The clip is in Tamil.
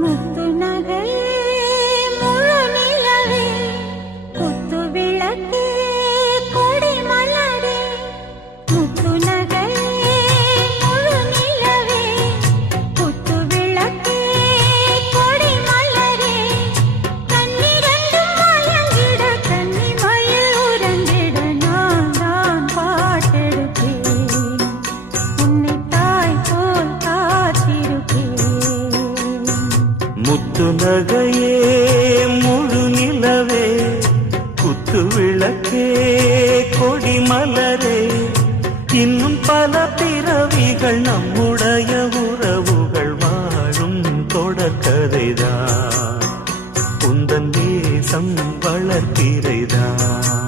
முத்து நகையே முழு நிலவே குத்து விளக்கே கொடி மலரே முத்து நகையே முழு நிலவே குத்து விளக்கே கொடி மலரே கண்ணிரண்டும் மயங்கிட கன்னி மயில் உறங்கிட நான் தான் பாட்டெடுப்பேன் உன்னை தாய் போல் காத்திருப்பேன் முத்து நகையே முழு நிலவே குத்து விளக்கே கொடி மலரே இன்னும் பல பிறவிகள் நம்முடைய உறவுகள் வாழும் தொடர்கதைதான் உந்தன் தேசம் வளர்த்திரைதான்